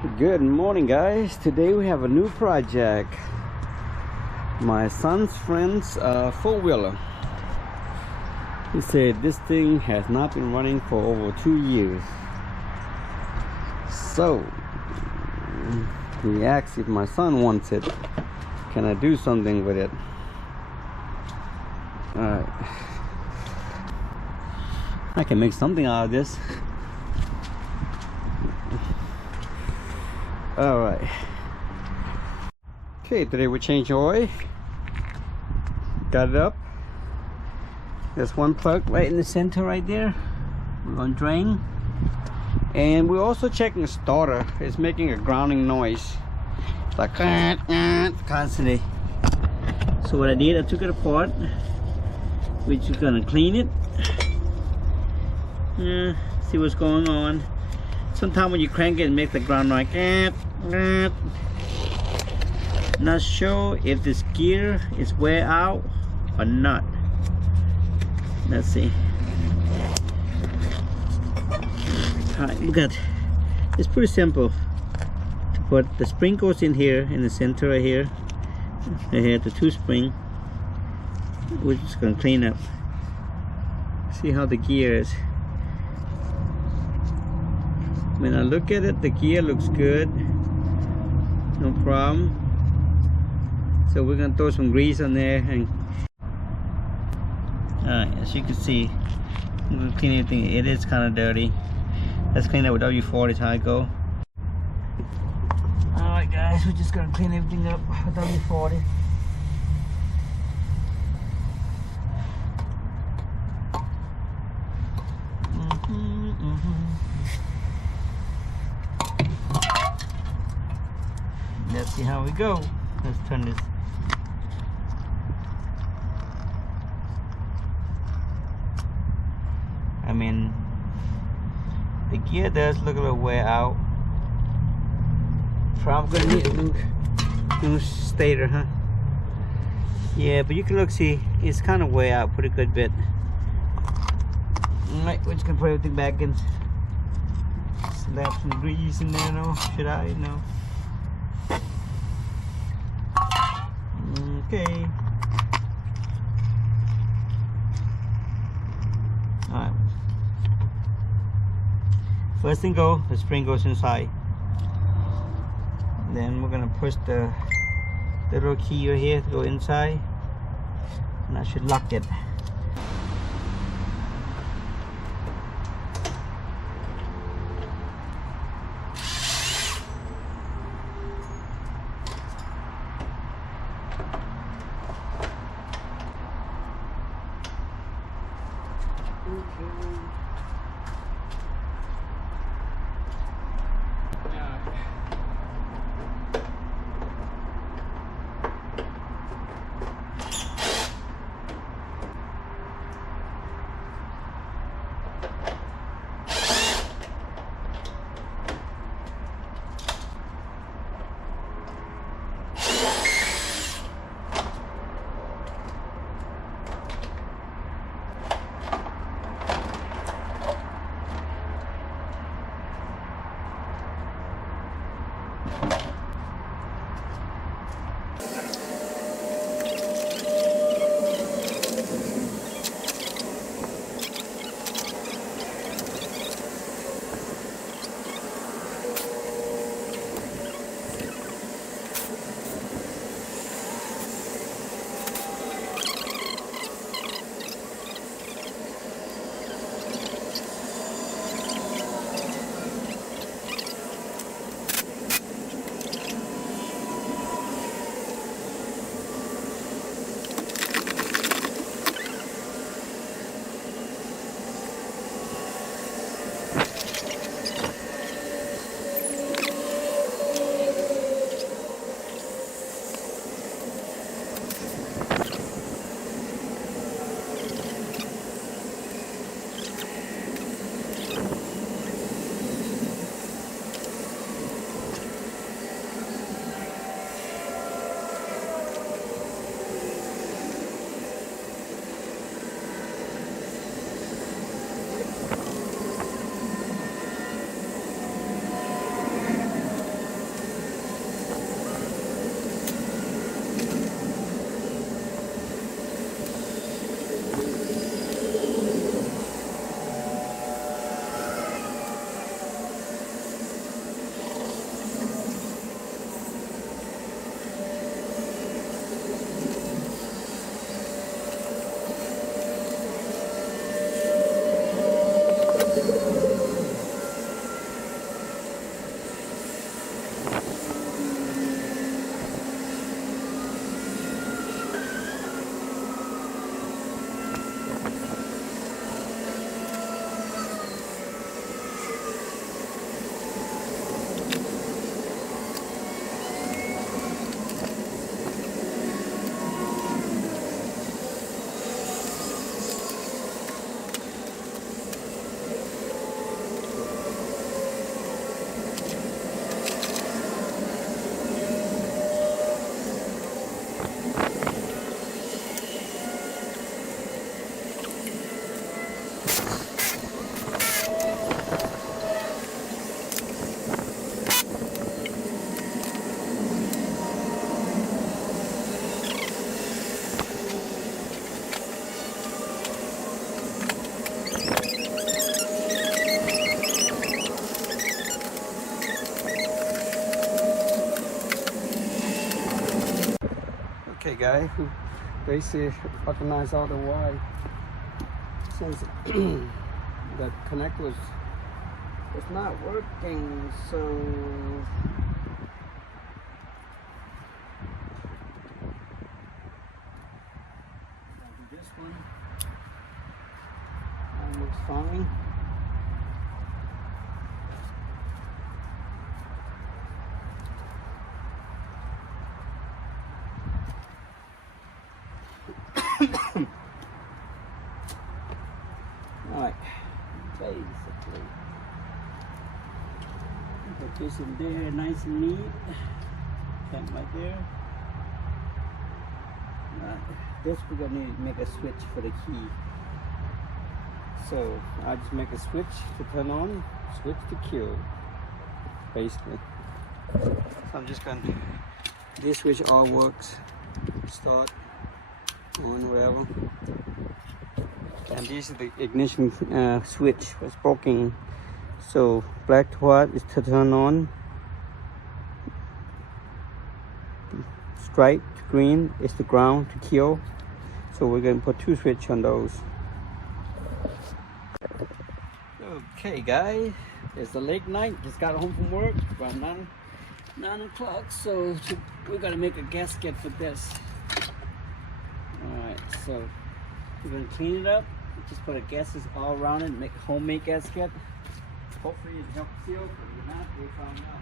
Good morning, guys. Today we have a new project. My son's friend's four-wheeler. He said this thing has not been running for over 2 years. So he asked if my son wants it. Can I do something with it? Alright. I can make something out of this. Alright. Okay, today we change oil. Got it up. There's one plug right in the center right there. We're going to drain. And we're also checking the starter. It's making a grounding noise. It's like constantly. So what I did, I took it apart. We're just going to clean it. See what's going on. Sometimes when you crank it makes the ground like not sure if this gear is wear out or not. Let's see. Alright, look at, it's pretty simple to put the spring goes in here in the center right here. I have the two spring. We're just gonna clean up. See how the gear is. When I look at it, the gear looks good, no problem. So we're gonna throw some grease on there, and as you can see, I'm gonna clean everything. It is kind of dirty. Let's clean it with W40. Is how I go. All right, guys, we're just gonna clean everything up with W40. Let's see how we go. Let's turn this. I mean, the gear does look a little wear out. Probably gonna need a new stator, huh? Yeah, but you can look, see, it's kind of wear out pretty good bit. Alright, we're just gonna put everything back in. Slap some grease in there, no? Should I? No. Okay. Alright. First thing go, the spring goes inside. Then we're gonna push the little key right here to go inside. And I should lock it. guy who basically organized all the why. Since the connector was not working, so I'll do this one. That looks fine. Alright, basically put this in there nice and neat. Clamp right there. This we're gonna need to make a switch for the key. So I just make a switch to turn on, switch to kill, basically. So I'm just gonna do this switch all works. Start, on, whatever. And this is the ignition switch was broken. So black to white is to turn on. Stripe to green is the ground to kill. So we're going to put 2 switches on those. Okay guys, it's the late night. Just got home from work, around 9 o'clock. So we're going to make a gasket for this. Alright, so we're going to clean it up. Just put a gaskets all around it, make a homemade gasket. Hopefully it helps seal, but if not, we'll find out.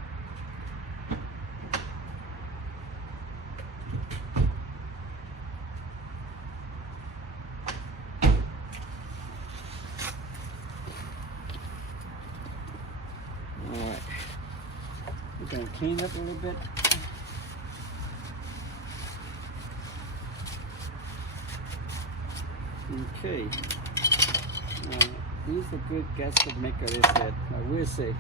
Alright, we're going to clean it up a little bit. Okay. He's a good gasket maker, they said. I will say.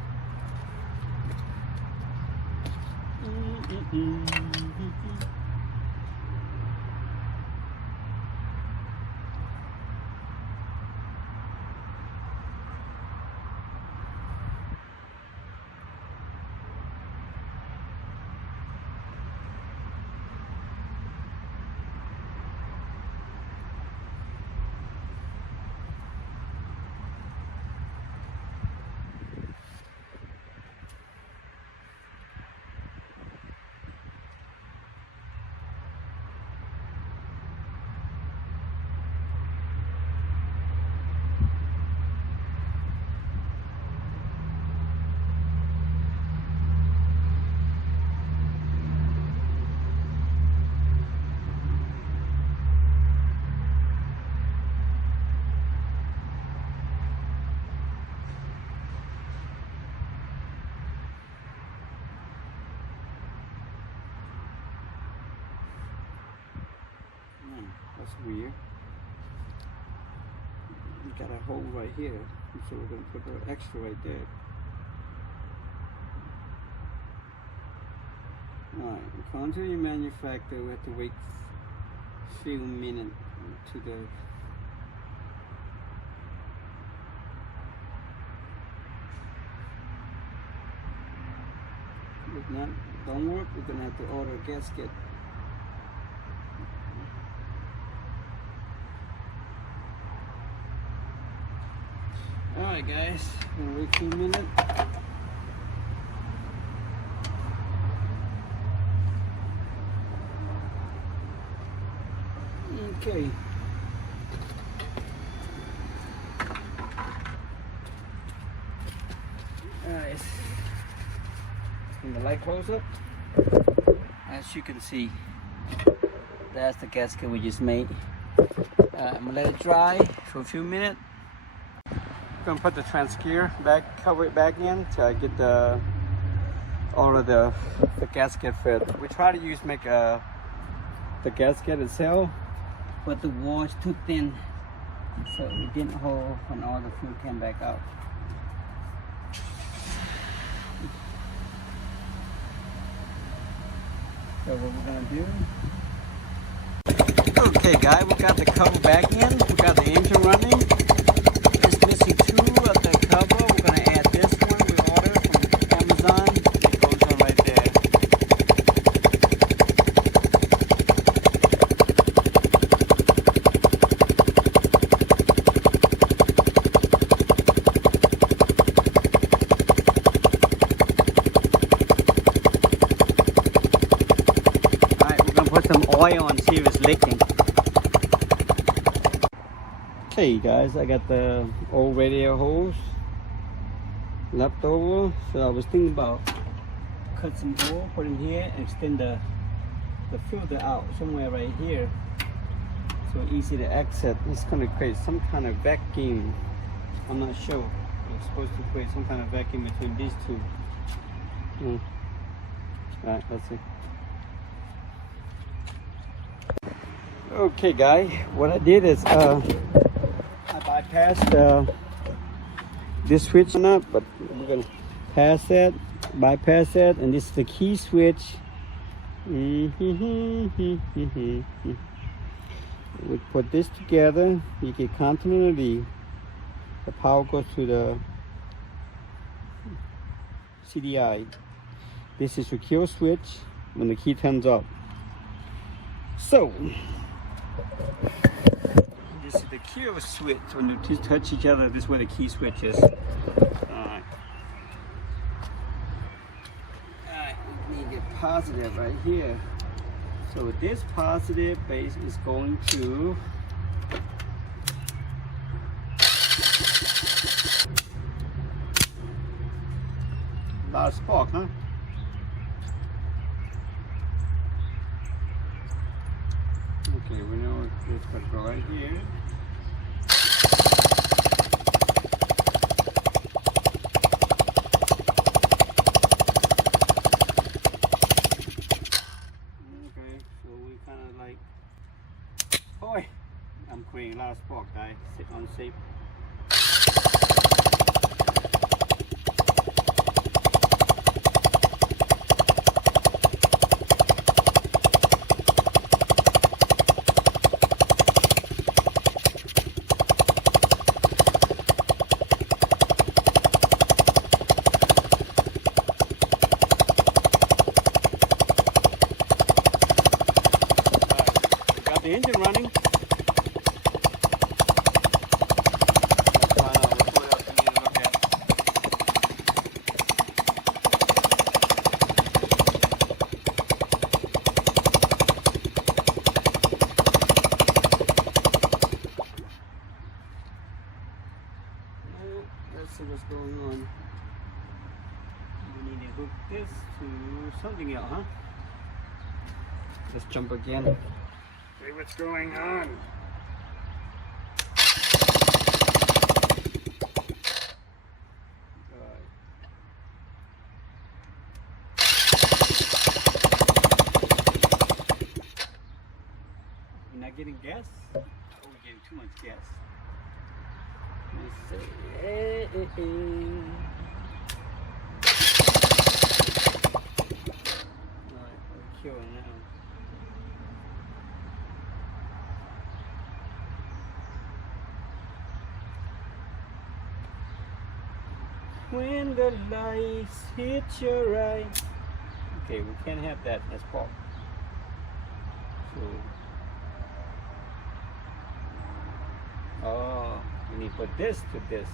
That's weird. We got a hole right here, so we're going to put an extra right there. Alright, according to the manufacturer, we have to wait a few minutes to the if not, don't work, we're going to have to order a gasket. Alright guys, gonna wait 2 minutes. Okay. Alright. When the light close up, as you can see, that's the gasket we just made. I'm gonna let it dry for a few minutes. Gonna put the trans gear back, cover it back in to get all of the gasket fit. We try to make the gasket itself, but the wall is too thin, so it didn't hold when all the fuel came back out. So what we're gonna do? Okay, guys, we got the cover back in. We got the engine running. It's missing 2 of the cover. We're gonna add this one we ordered from Amazon. It goes on right there. oil on, see if it's leaking. Okay guys, I got the old radio hose left over, so I was thinking about cut some hole, put in here, and extend the filter out somewhere right here, so easy to exit. It's going to create some kind of vacuum. I'm not sure. It's supposed to create some kind of vacuum between these two. Alright, let's see. Okay guys, what I did is I bypassed this switch not, but we're gonna pass that, bypass that, and this is the key switch. We put this together, you get continuity. The power goes to the CDI. This is your kill switch when the key turns up. So this is the kill switch. When the two touch each other, this is where the key switch is. Alright, we need to get positive right here. So this positive base is going to a lot of spark, huh? Okay, we know it's going to go right here. Okay, so we kind of like, boy, I'm creating a lot of spark, guys. Sit unsafe. The engine running. Let's see what's going on. We need to hook this to something else, huh? Let's jump again. See what's going on. We're not getting gas? Oh, we're getting too much gas. Let's see. Alright, we're killing now. When the lights hit your eye. Okay, we can't have that as pop. So, oh, we need to put this to this.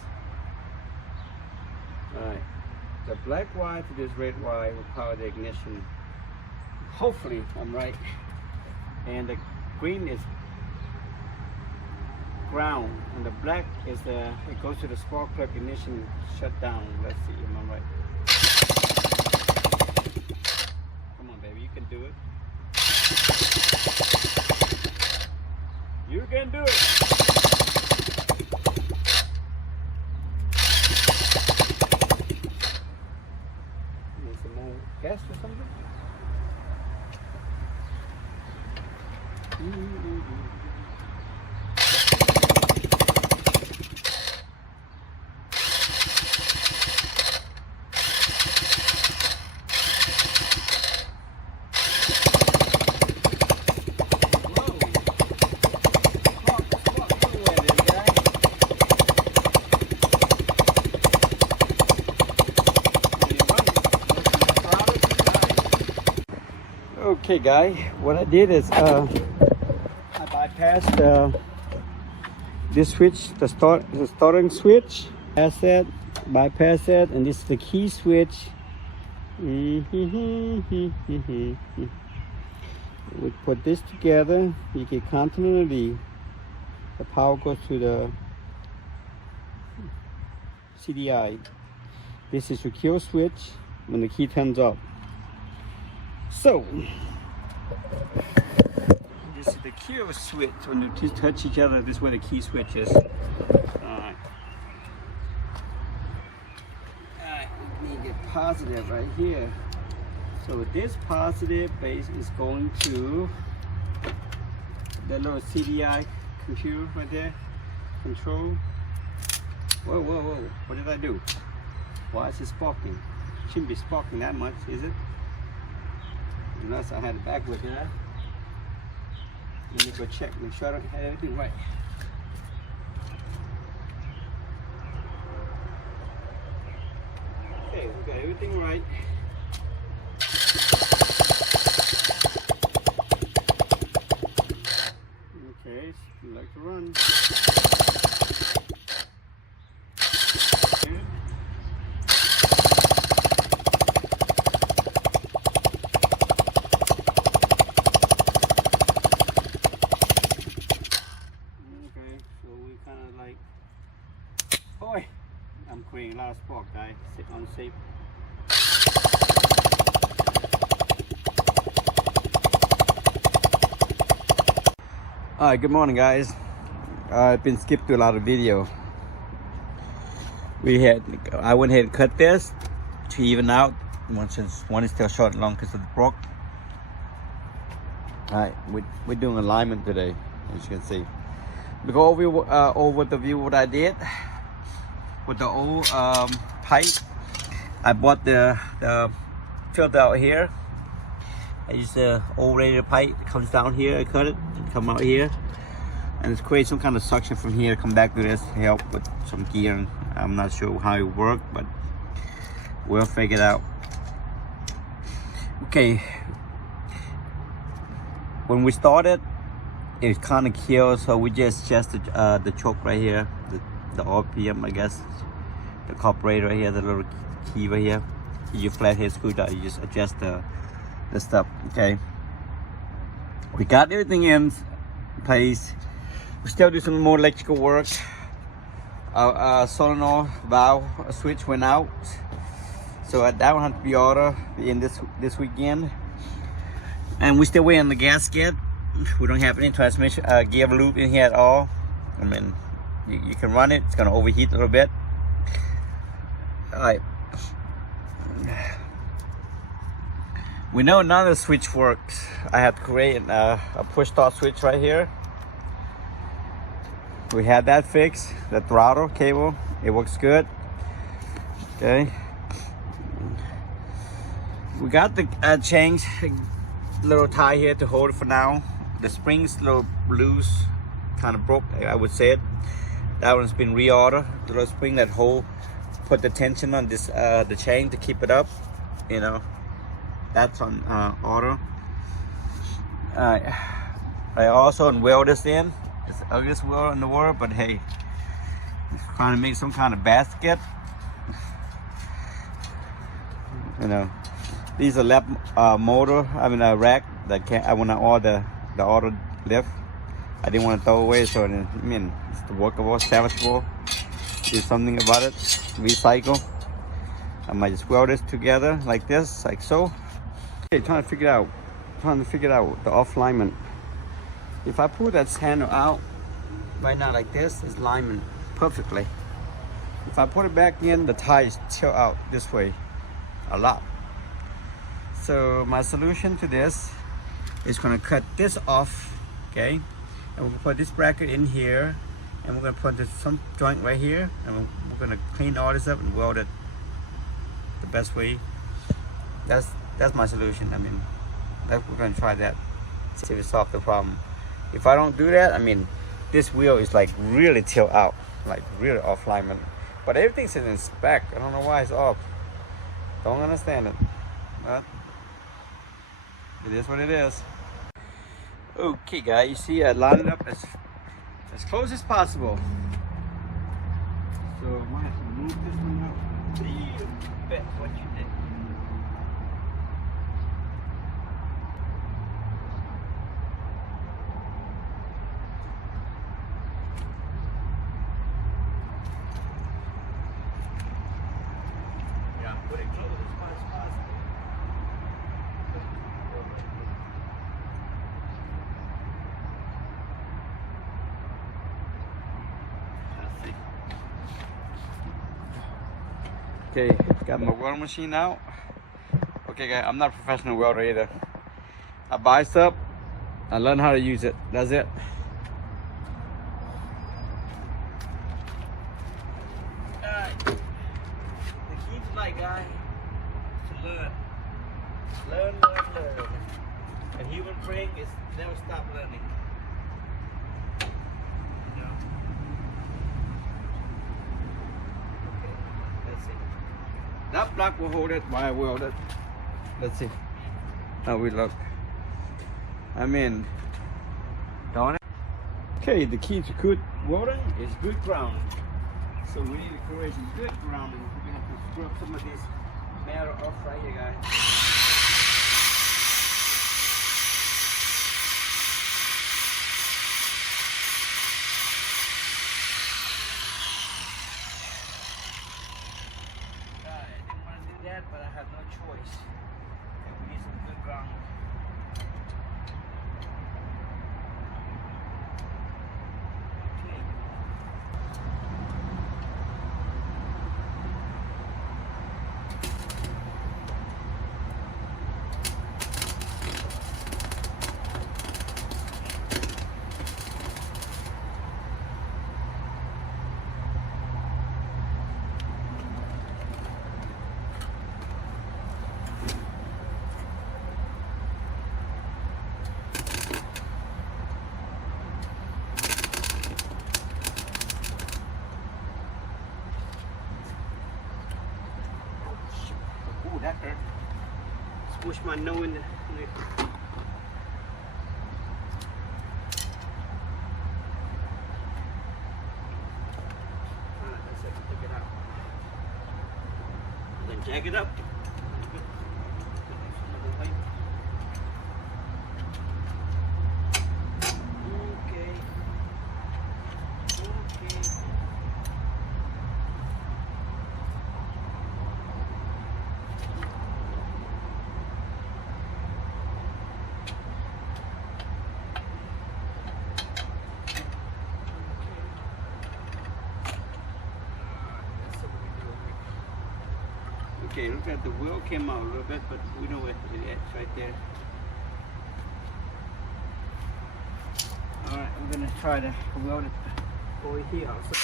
Alright, the black wire to this red wire will power the ignition. Hopefully, I'm right. And the green is ground, and the black is it goes to the spark plug ignition shutdown. Let's see, am I right? Come on, baby, you can do it. You can do it. Need some more gas or something? Okay guys, what I did is I bypassed this switch, the starting switch, bypass that, and this is the key switch. We put this together, you get continuity. The power goes to the CDI. This is your kill switch when the key turns up. So, this is the kill switch. When the two touch each other, this is where the key switch is. Alright, we need to get positive right here. So this positive base is going to the little CDI computer right there. Control. Whoa, whoa, whoa. What did I do? Why is it sparking? Shouldn't be sparking that much, is it? Unless I had it backward, did I? Let me go check, make sure I don't have everything right. Okay, we got everything right. Okay, you like to run. Boy, I'm creating a lot of spark, guys. Sit unsafe. Alright, good morning, guys. I've been skipped through a lot of video. I went ahead and cut this to even out. One is still short and long because of the broke. Alright, we're doing alignment today, as you can see. We go over the view what I did with the old pipe. I bought the filter out here. I use the old radiator pipe. It comes down here. I cut it and come out here, and it's create some kind of suction from here. Come back to this to help with some gear. I'm not sure how it works, but we'll figure it out. Okay. When we started, it kind of killed, so we just adjusted the choke right here, the RPM, I guess, the carburetor right here, the little key right here. You flathead screwdriver, you just adjust the stuff. Okay, we got everything in place. We still do some more electrical work. Our solenoid valve switch went out, so that one had to be ordered in this weekend. And we still waiting on the gasket. We don't have any transmission gear loop in here at all. I mean, you can run it. It's gonna overheat a little bit. All right. We know none of the switch works. I have to create a push start switch right here. We had that fixed. The throttle cable, it works good. Okay. We got the change little tie here to hold it for now. The spring's a little loose, kind of broke, I would say it. That one's been reordered. The little spring that put the tension on this the chain to keep it up. You know, that's on order. I also weld this in. It's the ugliest weld in the world, but hey, it's trying to make some kind of basket. You know, these are left motor. I mean a rack that I want to order the auto lift. I didn't want to throw away, so I mean it's the workable, salvageable. Do something about it. Recycle. I might just weld this together like this, like so. Okay, trying to figure out the off alignment. If I pull that handle out right now like this, it's alignment perfectly. If I put it back in, the tires tilt out this way a lot. So my solution to this is going to cut this off, okay? And we're going to put this bracket in here, and we're going to put some joint right here, and we're going to clean all this up and weld it the best way. That's my solution. I mean, we're going to try that, see if it solves the problem. If I don't do that, I mean, this wheel is like really tilt out, like really off alignment. But everything's in spec. I don't know why it's off. Don't understand it. But it is what it is. Okay, guys, you see I lined it up as close as possible. So I might have to move this one up a little bit. What you did. Okay, got my welding machine out. Okay guys, I'm not a professional welder either. I buy stuff, I learn how to use it. That's it. Alright. The key to life, guys, is to learn. Learn. A human brain is never stop learning. No. Okay, let's see. That block will hold it while I weld it. Let's see how we look. I'm in. Darn it. Okay, the key to good welding is good grounding. So we need to create some good grounding. We have to scrub some of this metal off right here, guys. But I have no choice. And we need some good ground. Okay. Ooh, that hurt. Squish my nose in the Alright, that's it. Take it out. Then jack it up. Okay, look at the wheel came out a little bit, but we know where it is right there. Alright, we're gonna try to weld it over here also.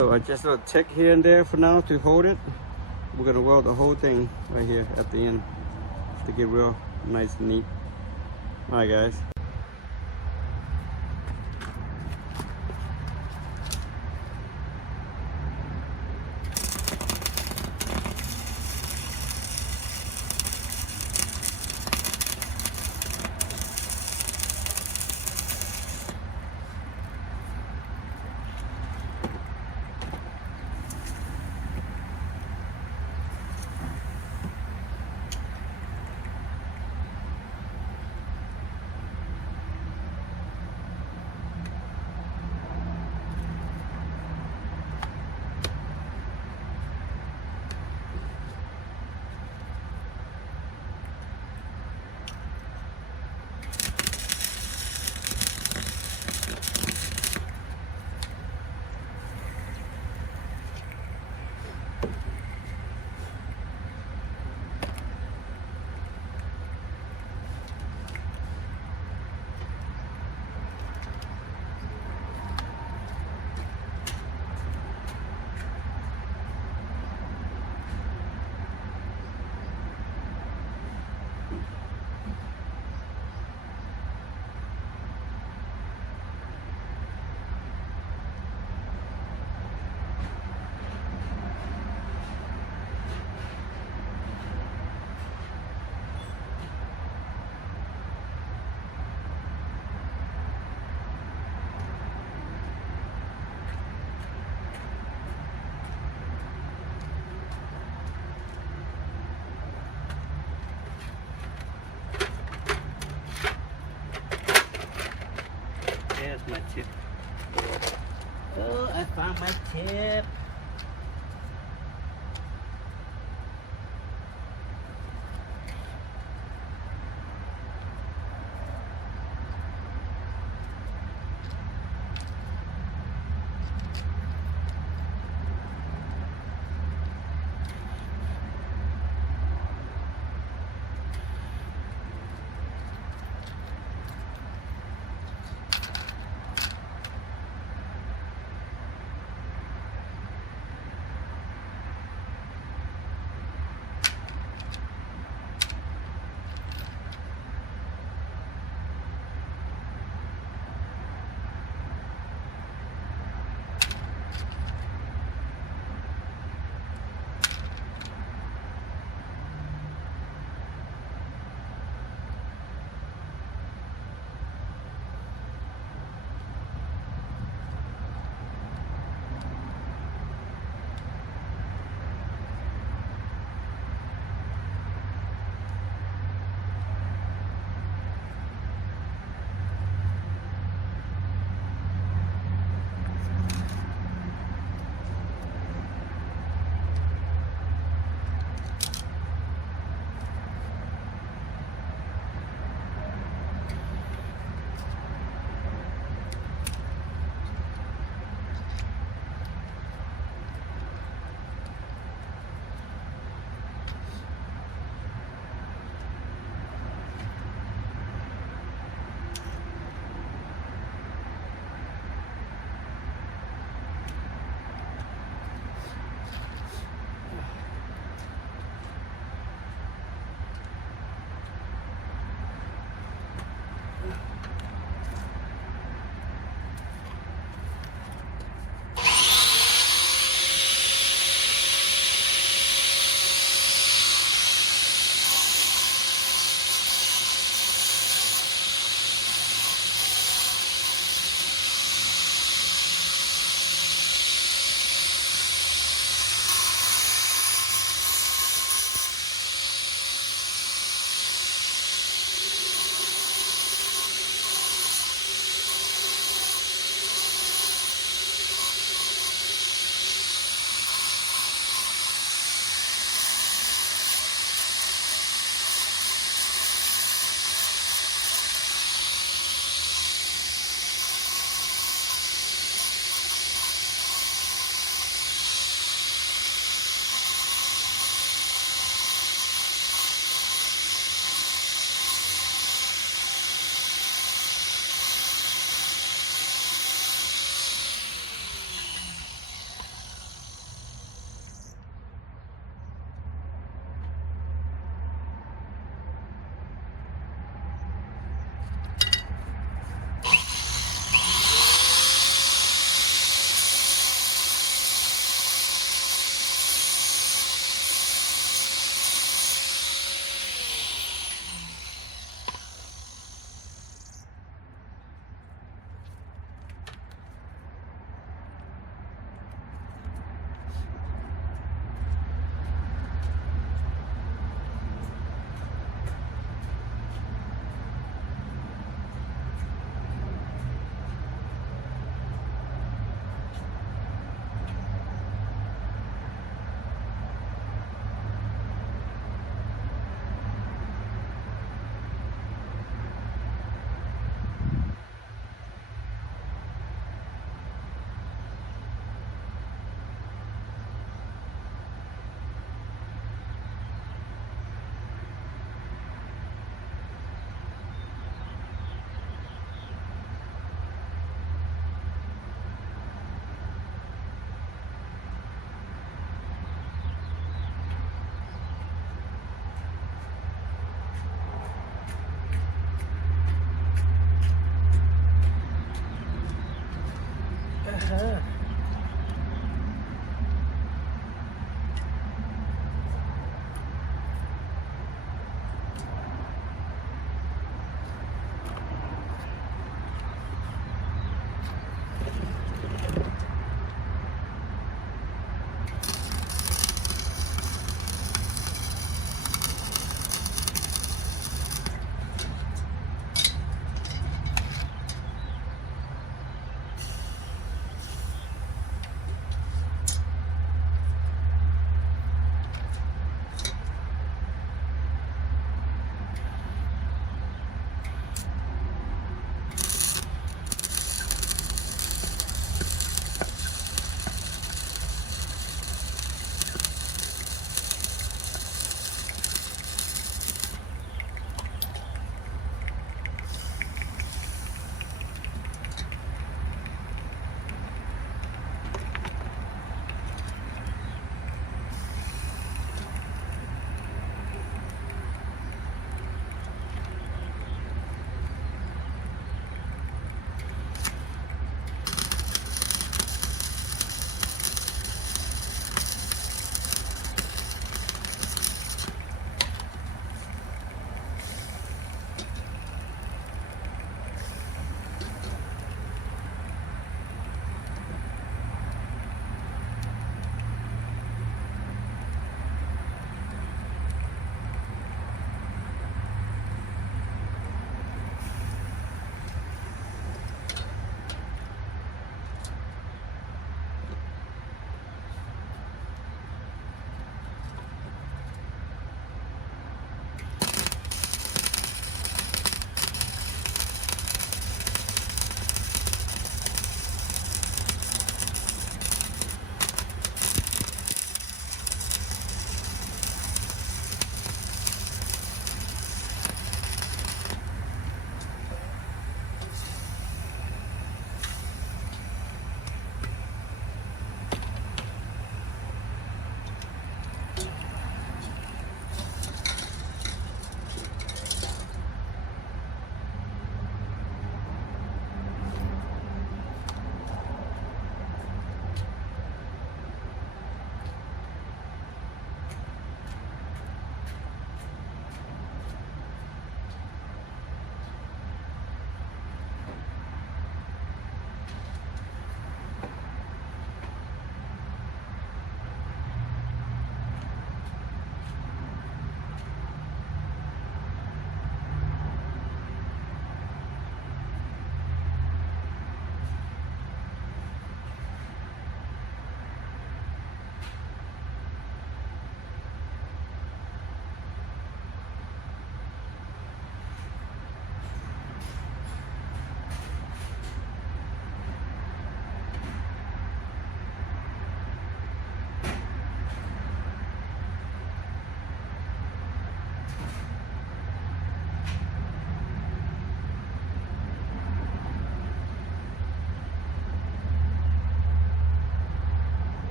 So I just a check here and there for now to hold it. We're gonna weld the whole thing right here at the end to get real nice and neat. Alright guys. Where's my tip? Oh, I found my tip.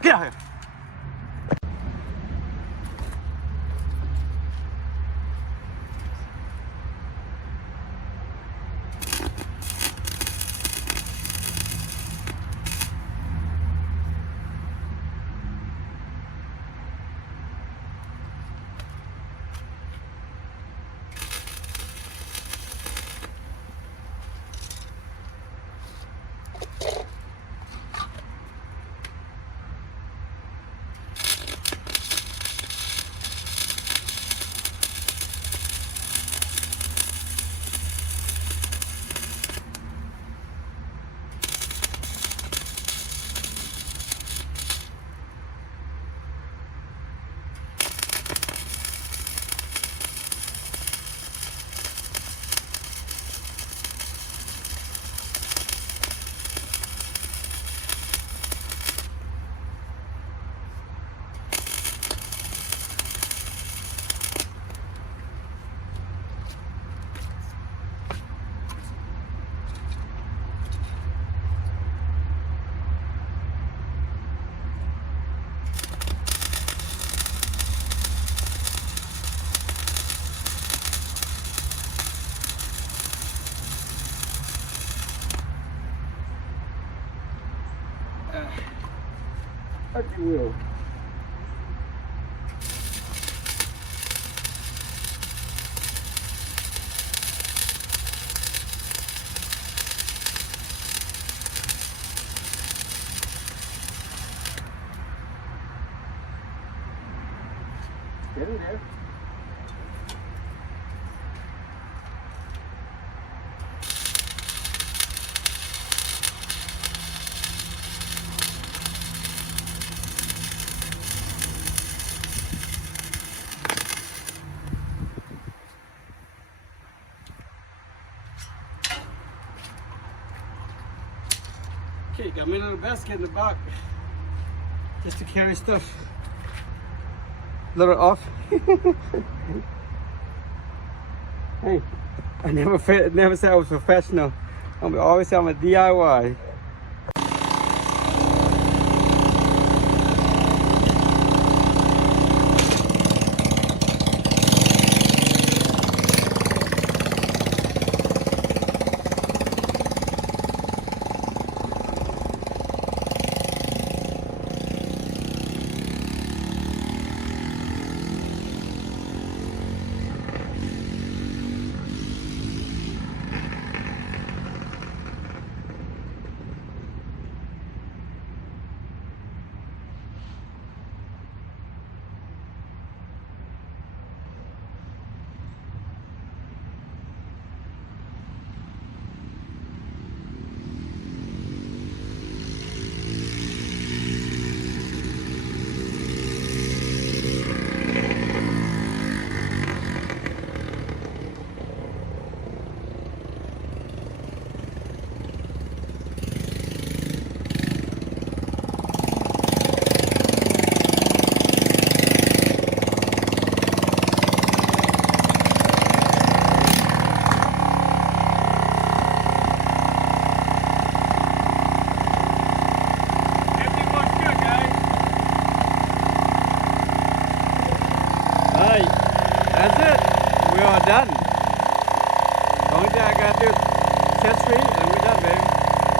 Get out here. What you will. Get in there. Okay, got my little basket in the back just to carry stuff. Little off. Hey, I never said I was professional. I'm always on a DIY. That's it. We are done. Only thing I gotta do is set free and we're done, baby.